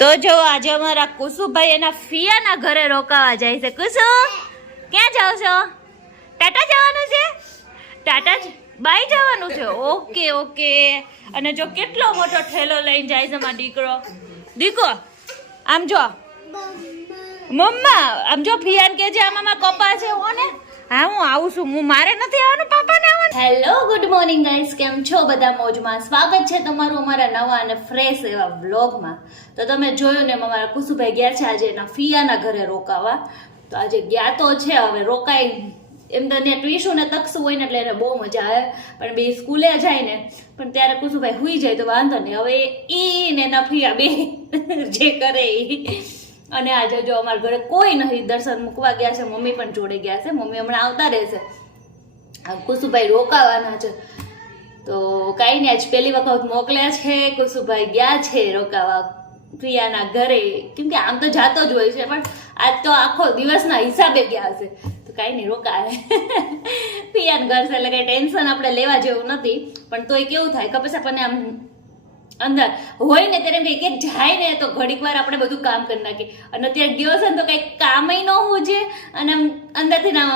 તો જો આજે અમારા કુસુભાઈ એના ફિયાના ઘરે રોકાવા જાય છે. કુસુ ક્યાં જાવ છો? ટાટા જવાનું છે? ટાટા બાઈ જવાનું છે? Okay okay. અને જો કેટલો મોટો ઠેલો લઈને જાય છે મારો દીકરો. દીકો આમ જો મમ્મા, આમ જો ફિયાન કે છે આમાં કપા છે ઓને. હા હું આવું છું, હું મારે નથી આવવાનું, પાપાને આવવાનું. હેલો ગુડ મોર્નિંગ ગાઈસ, કેમ છો બધા? મોજમાં. સ્વાગત છે તમારું અમારા નવા અને ફ્રેશ એવા વ્લોગમાં. તો તમે જોયું ને અમારા કુસુભાઈ ગયા છે આજે એના ફિયાના ઘરે રોકાવા. તો આજે ગયા તો છે, હવે રોકાય એમ તો ને ટ્વીશું ને તકશું હોય ને એટલે એને બહુ મજા આવે, પણ બે સ્કૂલે જાય ને પણ ત્યારે કુસુભાઈ હુઈ જાય તો વાંધો નહીં. હવે ઈ ને એના ફિયા બે જે કરે ઈ. અને આજે જો અમારા ઘરે કોઈ નથી, દર્શન મૂકવા ગયા છે, મમ્મી પણ જોડે ગયા છે. મમ્મી હમણાં આવતા રહેશે, કુસુભાઈ રોકાવાના છે. તો કાંઈ નહીં, આજ પહેલી વખત મોકલ્યા છે, કુસુભાઈ ગયા છે રોકાવા પ્રિયાના ઘરે. કેમ કે આમ તો જાતો જ હોય છે, પણ આજ તો આખો દિવસના હિસાબે ગયા છે. તો કાંઈ નહીં, રોકાય. પ્રિયાના ઘર છે એટલે કંઈ ટેન્શન આપણે લેવા જેવું નથી, પણ તોય કેવું થાય ખબર છે આપણને, આમ અંદર હોય ને ત્યારે કંઈક એક જાય ને તો ઘડીક વાર આપણે બધું કામ કરી નાખીએ. અને અત્યારે ગયો છે ને તો કંઈક કામય ન હોવું છે, અને આમ અંદરથી ના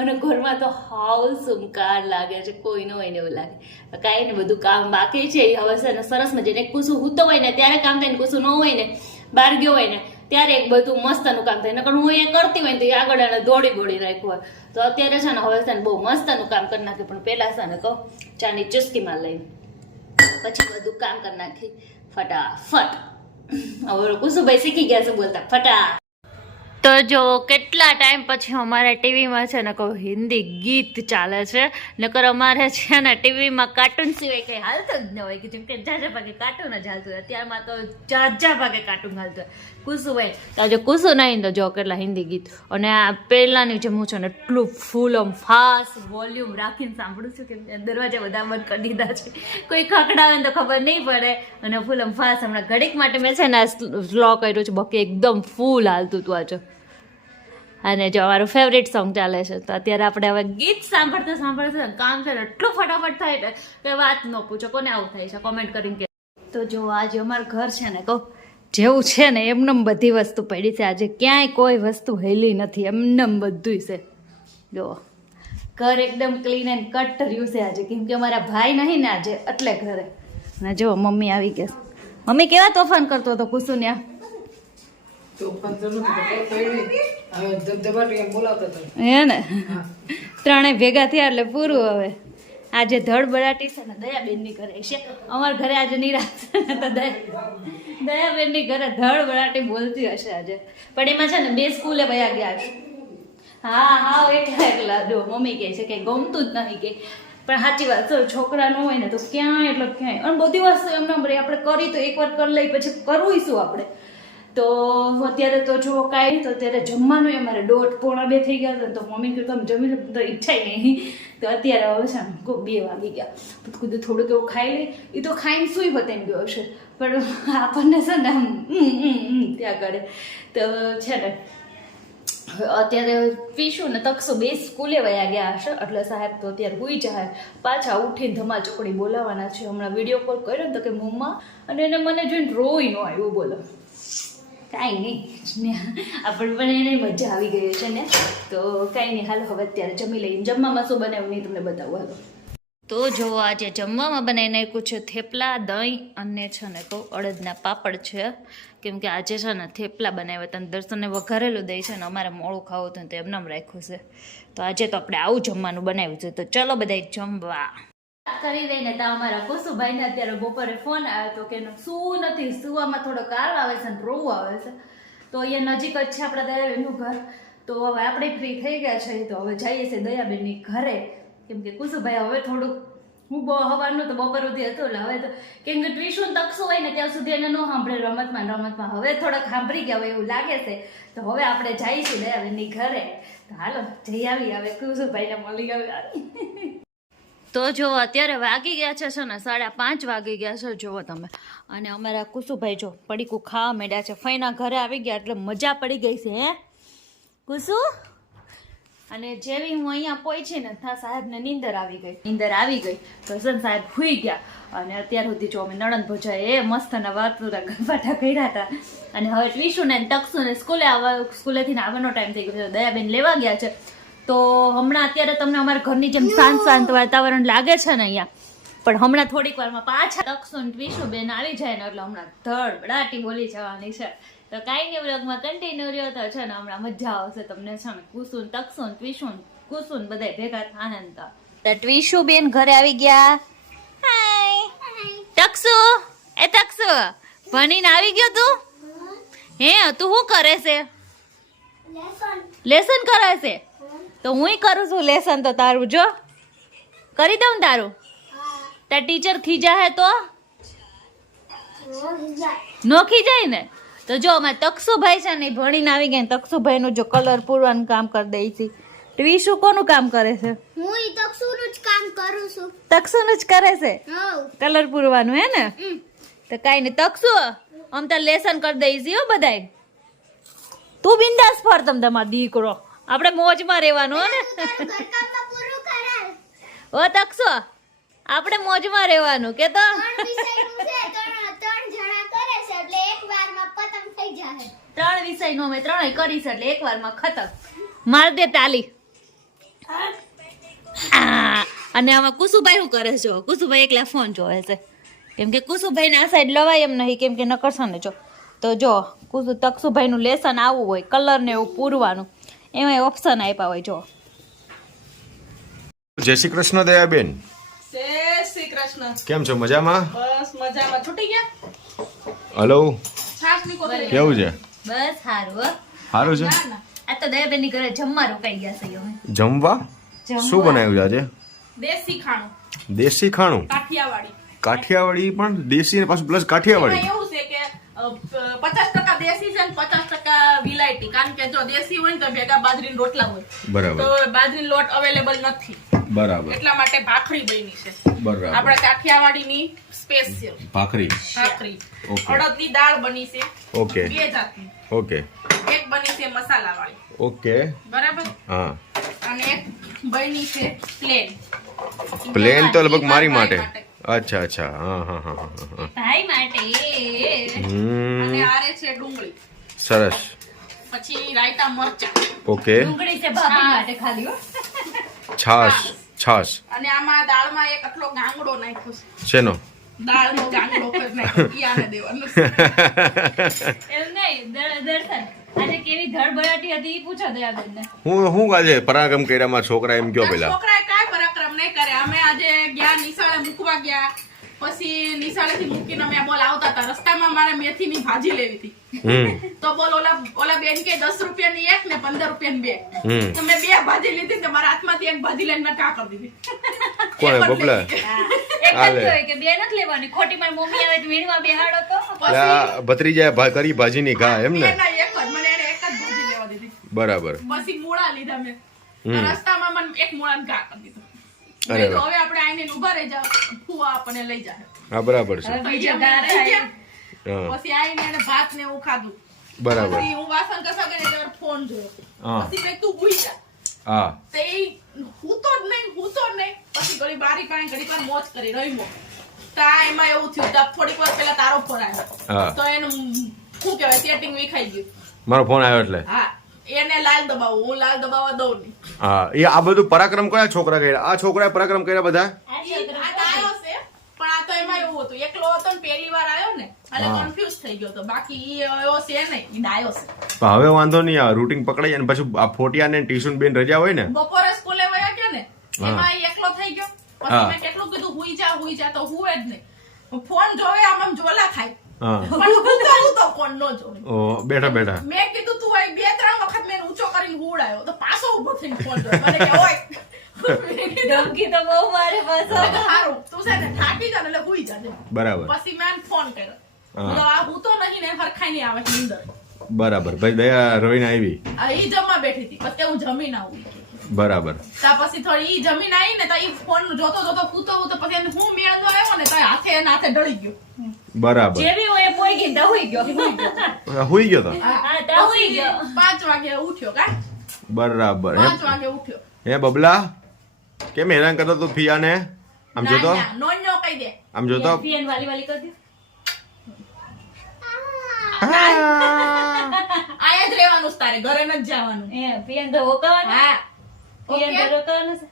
અને ઘરમાં તો હાવ સુમકાર લાગે છે, કોઈ ન હોય ને એવું લાગે. કાંઈ ને બધું કામ બાકી છે. હવે છે ને સરસ મજાને કુસુ હૂતો હોય ને ત્યારે કામ થાય ને, કુસુ ન હોય ને બહાર ગયો હોય ને ત્યારે એક બધું મસ્તનું કામ થાય. નકર હું અહીંયા કરતી હોય ને તો આગળ એને દોડી રાખ્યું હોય. તો અત્યારે છે ને હવે છે ને બહુ મસ્તનું કામ કરી નાખે, પણ પહેલા છે ને કહું ચાની ચુસ્કીમાં લઈને પછી બધું કામ કરી નાખી ફટાફટ. હવે કુસુભાઈ શીખી ગયા છે બોલતા ફટા. તો જો કેટલા ટાઈમ પછી અમારે ટીવીમાં છે ને કહું હિન્દી ગીત ચાલે છે. નકર અમારે છે ને ટીવીમાં કાર્ટૂન સિવાય કંઈ હાલતું જ ન હોય, કે જેમ કે જાજા ભાગે કાર્ટૂન જ હાલતું હોય. અત્યારમાં તો જાજા ભાગે કાર્ટૂન હાલતું હોય. કુસુભાઈ તો આજે કુસુ નહીં તો જો કેટલા હિન્દી ગીત. અને આ પહેલાંની જે હું છે ને એટલું ફૂલ આમ ફાસ્ટ વોલ્યુમ રાખીને સાંભળું છું કે દરવાજા બધા બંધ કરી દીધા છે, કોઈ ખકડાવે ને તો ખબર નહીં પડે. અને ફૂલ આમ ફાસ્ટ હમણાં ઘડીક માટે મેં છે ને સ્લો કર્યો છે, બાકી એકદમ ફૂલ હાલતું હતું આજે. અને જો અમારું ફેવરેટ સોંગ ચાલે છે. તો અત્યારે આપણે હવે ગીત સાંભળતા કામ છે ને એટલું ફટાફટ થાય કે વાત ન પૂછો. કોને આવું થાય છે કોમેન્ટ કરીને કે. તો જો આજે અમારું ઘર છે ને કહું જેવું છે ને એમનેમ બધી વસ્તુ પડી છે. આજે ક્યાંય કોઈ વસ્તુ હેલી નથી, એમનેમ બધું છે. જો ઘર એકદમ ક્લીન એન્ડ કટ રહ્યું છે આજે, કેમ કે અમારા ભાઈ નહીં ને આજે એટલે ઘરે. અને જો મમ્મી આવી ગયા. મમ્મી કેવા તોફાન કરતો હતો કુસુ ને હે ને, ત્રણેય ભેગા થયા એટલે પૂરું. હવે આજે ધડબડાટી છે ને દયાબેનની ઘરે છે. અમારા ઘરે આજે નિરાશ તો દયાબેનની ઘરે ધડબડાટી બોલતી હશે આજે, પણ એમાં છે ને બે સ્કૂલે વયા ગયા છે. હા એકલા જો મમ્મી કહે છે કે ગમતું જ નહીં કે, પણ સાચી વાત છે, છોકરા ન હોય ને તો ક્યાંય એટલે ક્યાંય. અને બધી વસ્તુ એમને આપણે કરી તો એકવાર કરી લઈ પછી કરવું શું આપણે. તો અત્યારે તો જો કાંઈ તો અત્યારે જમવાનું અમારે 1:30-1:30 થઈ ગયા હતા. તો મમ્મી કહ્યું તમે જમી લો, તો ઈચ્છા નહીં. તો અત્યારે હવે છે ને 2 વાગી ગયા. કીધું થોડુંક એવું ખાઈ લઈ. એ તો ખાઈને સુઈ બતાવી ગયો છે, પણ આપણને છે ને ત્યાં કરે. તો છે ને અત્યારે પીશું ને તકશું બે સ્કૂલે વયા ગયા હશે, એટલે સાહેબ તો અત્યારે હુઈ જાય. પાછા ઉઠીને ધમા ચોકડી બોલાવાના છે. હમણાં વિડીયો કોલ કર્યો ને તો કે મમ્મા, અને એને મને જોઈને રોઈ ન આવ્યું. બોલો કાંઈ નહીં, આપણે પણ એને મજા આવી ગઈ છે ને. તો કાંઈ નહીં, હાલો હવે અત્યારે જમી લઈએ. જમવામાં શું બનાવ્યું નહીં તમને બતાવું હાલો. તો જો આજે જમવામાં બનાવી નાખ્યું છે થેપલા, દહીં અને છે ને કહું અડદના પાપડ છે. કેમ કે આજે છે ને થેપલા બનાવ્યા હતા, દર્શનને વઘારેલું દહીં છે ને અમારે મોડું ખાવું હતું તો એમને રાખ્યું છે. તો આજે તો આપણે આવું જમવાનું બનાવ્યું છે. તો ચલો બધા જમવા કરી દઈને. તો અમારા કુસુભાઈને અત્યારે બપોરે ફોન આવ્યો હતો કે શું નથી, સુવામાં થોડો કાળ આવે છે ને રોવું આવે છે. તો અહીંયા નજીક જ છે આપણા દયાબેનનું ઘર. તો હવે આપણે ફ્રી થઈ ગયા છે, તો હવે જઈએ છીએ દયાબેનની ઘરે. કેમ કે કુસુભાઈ હવે થોડુંક હું બહુ હવાનું તો બપોર સુધી હતું એટલે હવે તો કેમ કે ટ્યુશન તકશું હોય ને ત્યાં સુધી એને ન સાંભળે રમતમાં હવે થોડાક સાંભળી ગયા હોય એવું લાગે છે. તો હવે આપણે જઈશું દયાબેનની ઘરે. તો હાલો જઈ આવી, હવે કુસુભાઈને મળી આવી. તો જો અત્યારે વાગી ગયા છે ને 5:30 વાગી ગયા છે જુઓ તમે. અને અમારા કુસુભાઈ જો પડીકું ખાવા માંડ્યા છે. ફઈના ઘરે આવી ગયા એટલે મજા પડી ગઈ છે. હે કુસુ અને જેવી હું અહીંયા પહોંચી ને ત્યાં સાહેબને નીંદર આવી ગઈ તો સન સાહેબ સુઈ ગયા અને અત્યાર સુધી જો અમે નણંદ ભોજાએ મસ્તના વાતુરા ગરબાટા કર્યા હતા અને હવે ટ્વીશું ને ટકસુ ને સ્કૂલેથી આવવાનો ટાઈમ થઈ ગયો છે. દયાબેન લેવા ગયા છે તો હમણાં અત્યારે તમને અમારા ઘરની જેમ શાંત વાતાવરણ લાગે છે ને અહીંયા, પણ હમણાં થોડીક વારમાં પાછા ટકસુ ને ટ્વીશું બેન આવી જાય ને એટલે હમણાં ધડબડાટી બોલી જવાની છે. તો કાંઈ નહીં, વ્લોગમાં કન્ટિન્યુ રહ્યો તો છે ને હમણાં મજા આવશે તમને છે ને. કુસુન ટકસુન ટ્વીશું કુસુન બધા ભેગા આનંદ. ટ્વીશું બેન ઘરે આવી ગયા. હાય ટકસુ, એ ટકસુ ભણીને આવી ગયો તું? હે તું શું કરે છે? લેસન કરે છે? તો હુંય કરું છું લેસન. તો તારું જો કરી દઉં તારું. તાર ટીચર ખીજા હે તો નો ખીજાય ને? તો જો અમારે તકસુભાઈ છે ને ભણીને આવી ગયા. તકસુભાઈ નું જો કલર પૂરવાનું કામ કરી દઈ છે. ટ્વીશું કોનું કામ કરે છે? હું તકસુનું જ કામ કરું છું. તકસુનું જ કરે છે હઉ. કલર પૂરવાનું, હે ને? તો કાઈ નહીં તકસુ આમ તાર લેસન કરી દઈ છે હો બધાય. તું બિંદાસ ફર તમારો દીકરો, આપણે મોજમાં રહેવાનું હો ને. ઘરકામમાં પૂરું કરાય. ઓ તકસુ આપણે મોજમાં રહેવાનું કે તો. ત્રણ વિષયનું છે, ત્રણ જણા કરે છે એટલે એકવારમાં ખતમ થઈ જાય. 3 વિષયનું અમે 3 કરીશ એટલે એકવારમાં ખતમ. માર દે તાલી. અને આમાં કુસુભાઈ શું કરે છે? કુસુભાઈ એકલા ફોન જોવે છે કેમ કે કુસુભાઈ ને આ સાઈડ લવાય એમ નહીં કેમ કે નકરશે ને. જો તો જો તકસુભાઈ નું લેસન આવવું હોય કલર ને એવું પૂરવાનું એમાં ઓપ્શન આપ્યા હોય. જો જય શ્રી કૃષ્ણ દયાબેન. જય શ્રી કૃષ્ણ. કેમ છો? મજામાં? બસ મજામાં. છૂટી ગયા? હલો, છાસની કોથળી. કેવું છે? બસ સારું હો. સારું છે. ના ના, આ તો દયાબેન ની ઘરે જમવા રોકાઈ ગયા છે અમે. જમવા શું બનાવ્યું છે આજે? દેશી ખાણું, દેશી ખાણું. કાઠિયાવાડી. કાઠિયાવાડી પણ દેશી ને પાછું પ્લસ કાઠિયાવાડી. એમાં એવું છે કે 50% દેશી છે ને 50% વિલાયતી. કારણ કે જો દેશી હોય ને તો ભેગા બાજરીના રોટલા હોય, બરાબર તો બાજરીનો લોટ અવેલેબલ નથી, બરાબર એટલા માટે ભાખરી બની છે. બરાબર. આપણે કાઠિયાવાડીની સ્પેશિયલ ભાખરી. ભાખરી. ઓકે. અડદની દાળ બની છે ઓકે 2 જાતની. ઓકે એક બની છે મસાલા વાળી, ઓકે. બરાબર, હા, અને એક બની છે પ્લેન. પ્લેન તો લગભગ મારી માટે. અચ્છા અચ્છા, હા હા હા હા. ભાઈ માટે અને આરે છે ડુંગળી, સરસ. પછી રાયતા મરચા, ઓકે. ડુંગળી છે ભાભી માટે ખાલી હો. છાશ છાશ. અને આમાં દાળમાં એક આટલો ગાંગડો નાખ્યો છે. શેનો? દાળનો ગાંગડો કરી નાખ્યો, ઈ આને દેવાનો છે. એમ નહીં દર્શન આજે કેવી ધડબડાટી હતી ઈ પૂછો દયાબેન ને. હું આજે પરાક્રમ કર્યામાં છોકરા એમ કયો પેલા? છોકરાએ કાંઈ પરાક્રમ નહીં કરે. અમે આજે ગયા નિશાળે મૂકવા ગયા, પછી નિશાળેથી મૂકીને અમે બોલ આવતા હતા, રસ્તામાં મારે મેથીની ભાજી લેવી હતી. તો બોલ ઓલા બેન કે 10 રૂપિયાની એક ને 15 રૂપિયાની 2. તો મેં 2 ભાજી લીધી તો મારા હાથમાંથી એક ભાજી લઈને મેં કા કરી દીધી. કોને? બબલા? એક જ હોય કે બે નથી લેવાની, ખોટી મારી મમ્મી આવે તો વીણવા બેહાડો તો. આ ભત્રીજા કરી ભાજીની ઘા એમ ને? એના એક જ, મને એને એક જ ભાજી લેવા દીધી. બરાબર. પછી મૂળા લીધા મેં. તો રસ્તામાં મને એક મૂળાને ઘા કરી દીધો. અરે મેં તો હવે આપણે આઈને ઉભા રહી જાવ, ફુવા આપણને લઈ જાય. હા, બરાબર છે. હવે તો બીજો ઈ અમે ગાર લઈ થાય. ગયા. હા, પછી આઈને એને ભાત ને એવું ખાધું. બરાબર. પછી હું વાસણ કસા કરીને એટલે ફોન જોયો. હા. પછી મેં તું ભૂઈ જા. હા, તો ઈ હૂતો જ નહીં. પછી ઘડી બારી પાસે ઘડી વાર મોજ કરી રહીમો. તો આ એમાં એવું થયું કે થોડીક વાર પહેલા તારો ફોન આવ્યો. હા. તો એનું શું કહેવાય સેટિંગ વિખાઈ ગયું. મારો ફોન આવ્યો એટલે. હા, એને લાલ દબાવું, હું લાલ દબાવવા દઉં નહીં. હા, એ આ બધું પરાક્રમ કયા છોકરા કર્યા? આ છોકરાએ પરાક્રમ કર્યા બધા? આ તો આવ્યો છે, પણ આ તો એમાં એવું હતું એકલો હતો ને પહેલી વાર આવ્યો ને એટલે હા. કન્ફ્યુઝ થઈ ગયો હતો. બાકી ઈ એવો છે નહીં, ઈ ડાયો છે. પણ હવે વાંધો નહીં, આ રૂટિંગ પકડાઈ અને પછી આ ફોટિયા ને ટ્યુશન બેન રજા હોય ને. બપોરે સ્કૂલે વયા ગયા ને હા. એમાં ઈ એકલો થઈ ગયો. હા. પછી મેં કેટલું કીધું હુઈ જા તો હુએ જ નહીં. ફોન જોવે આમ જોલા ખાય, હા, પણ હું તો ફોન ન જોવે. ઓ બેઠા બેઠા. મેં કીધું તું ભાઈ 2-3 વખત મેં ઊંચો કરીને હુડાયો તો પાછો ઊભો થઈને ફોન જોવે. મને કે ઓય ધમકી તો બહુ મારે પાછો. સારું તું છે ને થાકી જા ને એટલે હુઈ જાજે. બરાબર. પછી મેં ફોન કર્યો. હા. તો આ હું તો નહીં ને હરખાઈ નહીં આવે નીંદર. બરાબર. ભાઈ દયા રવિને આવી. આ ઈ જમવા બેઠી હતી, પછી હું જમીન આવું. બરાબર. તા પછી થોડી ઈ જમીન આવી ને તો ઈ ફોન જોતો કૂતો પછી એને હું મેળનો આવ્યો ને તો હાથે એના હાથે ઢળી ગયો. બરાબર. જેવી હોય એ પોઈ ગઈ તો હુઈ ગયો. હુઈ ગયો તો? હા તો હુઈ ગયો. 5 વાગે ઉઠ્યો કા બરાબર 5 વાગે ઉઠ્યો. હે બબલા કેમ હેરાન કરતો તું ફિયાને આમ જોતો નો કહી દે. આમ જોતો ફિયાન વાલી વાલી કરી દે. આયા જ રહેવાનું છે તારે, ઘરે નથી જવાનું. ફિયાન ઘરે રોકાવાનું? હા ફિયાન ઓકે? ઘરે રોકાવાનું છે?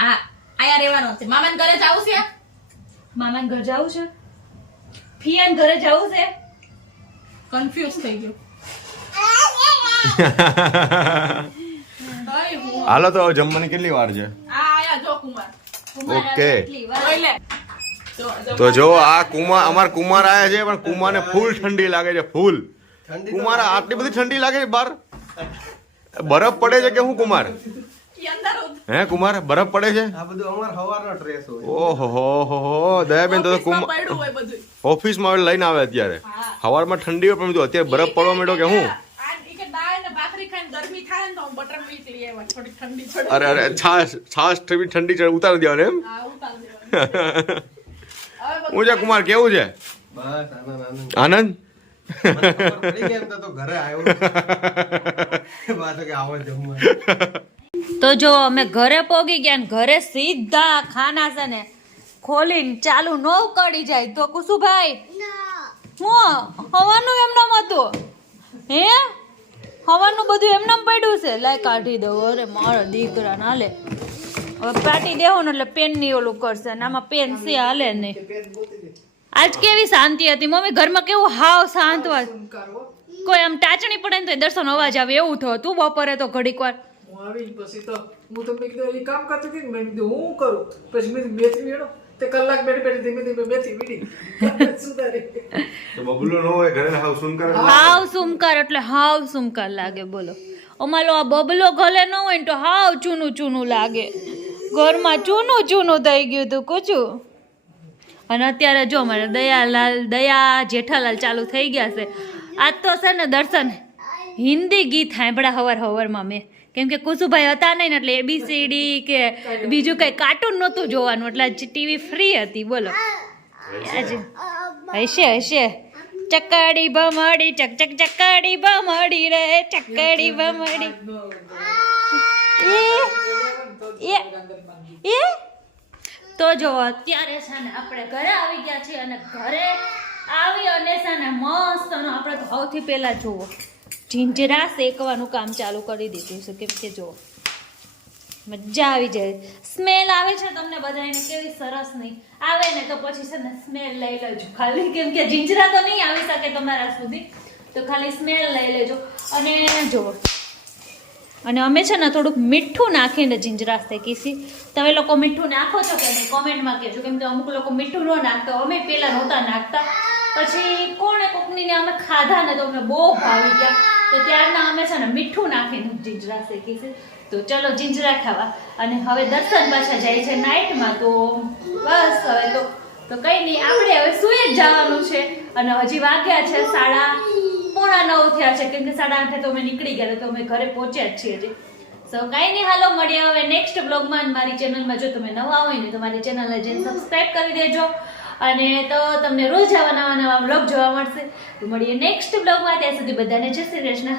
હા આયા રહેવાનું છે. મામાને ઘરે જાવું છે? મામાને ઘરે જાવું છે? ફિયાન ઘરે જાવું છે? કન્ફ્યુઝ થઈ ગયો. તોય હું હાલો તો હવે જમવાની કેટલી વાર છે આયા જો કુમાર. કુમાર ઓકે. આટલી વાર. જોઈ લે. તો જો આ કુમાર અમાર કુમાર આયા છે પણ કુમારને ફૂલ ઠંડી લાગે છે ફૂલ કુમાર આટલી બધી ઠંડી લાગે છે બહાર બરફ પડે છે કે શું કુમાર ઈ અંદર હે કુમાર બરફ પડે છે આ બધું અમાર હવારનો ડ્રેસ હોય. ઓહો હો દયાબેન તો ઓફિસમાં કુમાર પડ્યું હોય બધું. ઓફિસમાં લઈને આવે અત્યારે સવારમાં ઠંડી હોય પણ જો અત્યારે બરફ પડવા માંડ્યો કે હું આ ઈ કે દાળ ને ભાખરી ખાઈને ગરમી થાય ને તો હું બટર મિલ્ક લઈ આવ્યા. થોડી ઠંડી છોડી. અરે છાશ ઠંડી ઉતારી દેવાની એમ હા ઉતાર દેવાનું. હવે બધું હું છે કુમાર કેવું છે બસ આનંદ આનંદ મને ખબર પડી ગઈ એમ તો ઘરે આવ્યો વાત કે આવો જમવા. તો જો અમે ઘરે પોગી ગયા ને ઘરે સીધા ખાના છે ને ખોલીને ચાલુ ન કરી જાય તો કુસુભાઈ હું હવાનું એમનામ હતું હે હવાનું બધું એમનામ પડ્યું છે લાય કાઢી દઉં અરે મારા દીકરા ના લે હવે પાટી દેવું ને એટલે પેન ની ઓલું કરશે ને આમાં પેન છે હાલે નહીં આજ કેવી શાંતિ હતી મમ્મી ઘરમાં કેવું હાવ શાંત વાત કોઈ આમ ટાચણી પડે ને તો દર્શન અવાજ આવે એવું થયું તું બપોરે તો ઘડીક વાર હું આવી પછી તો હું તો મેં કીધું એ કામ કરતી હતી ને મેં કીધું હું કરું પછી મેં કીધું મેથી વીણો તે કલાક બેઠી બેઠી ધીમે ધીમે મેથી વીણી સુધારી તો બબલો નો હોય ઘરે હાવ સુન કરે હાવ સુમકાર એટલે હાવ સુમકાર લાગે બોલો અમારો આ બબલો ગલે ન હોય ને તો હાવ ચૂનું ચૂનું લાગે ઘરમાં ચૂનું ચૂનું થઈ ગયું તું કુચું અને અત્યારે જો મારે દયા જેઠાલાલ ચાલુ થઈ ગયા છે આજ તો છે ને દર્શન હિન્દી ગીત સાંભળ્યા હવારમાં મેં કેમ કે કુસુભાઈ હતા નહીં ને એટલે ABCD કે બીજું કઈ કાર્ટૂન નહોતું જોવાનું એટલે આજ ટીવી ફ્રી હતી બોલો આજે હશે ચકડી ભમડી ચક ચક ચકડી ભમડી રે ચકડી ભમડી એ તો જો અત્યારે છે ને આપણે ઘરે આવી ગયા છીએ અને ઘરે આવી અને છે ને મસ્ત આપણે તો સૌથી પહેલા જુઓ જીંજરા શેકવાનું કામ ચાલુ કરી દીધું છે કેમ કે જો મજા આવી જાય સ્મેલ આવે છે તમને બધાને કેવી સરસ નહીં આવે ને તો પછી છે ને સ્મેલ લઈ લેજો ખાલી કેમ કે જીંજરા તો નહીં આવી શકે તમારા સુધી તો ખાલી સ્મેલ લઈ લેજો અને જુઓ અને અમે છે ને થોડુંક મીઠું નાખીને જીંજરા શેકીશી તમે લોકો મીઠું નાખો છો કે નહીં કોમેન્ટમાં કહેજો કેમ કે અમુક લોકો મીઠું ન નાખતા અમે પહેલાં નહોતા નાખતા પછી કોણે કોકનીને અમે ખાધા ને તો અમને બહુ ભાવી ગયા તો ત્યારના અમે છે ને મીઠું નાખીને જીંજરા શેકીશી તો ચલો જીંજરા ખાવા અને હવે દર્શન પાછા જાય છે નાઇટમાં તો બસ હવે તો કંઈ નહીં આપણે હવે સૂઈ જ જવાનું છે અને હજી વાગ્યા છે 9:30 થયા છે કેમ કે 8:30 તો અમે નીકળી ગયા તો અમે ઘરે પહોંચ્યા જ છીએ હજી સો કાંઈ નહીં હાલો મળીએ હવે નેક્સ્ટ બ્લોગમાં મારી ચેનલમાં જો તમે નવા હોય ને તો મારી ચેનલને જઈને સબસ્ક્રાઈબ કરી દેજો અને તો તમને રોજ આવા નવા બ્લોગ જોવા મળશે તો મળીએ નેક્સ્ટ બ્લોગમાં ત્યાં સુધી બધાને જય શ્રી કૃષ્ણ.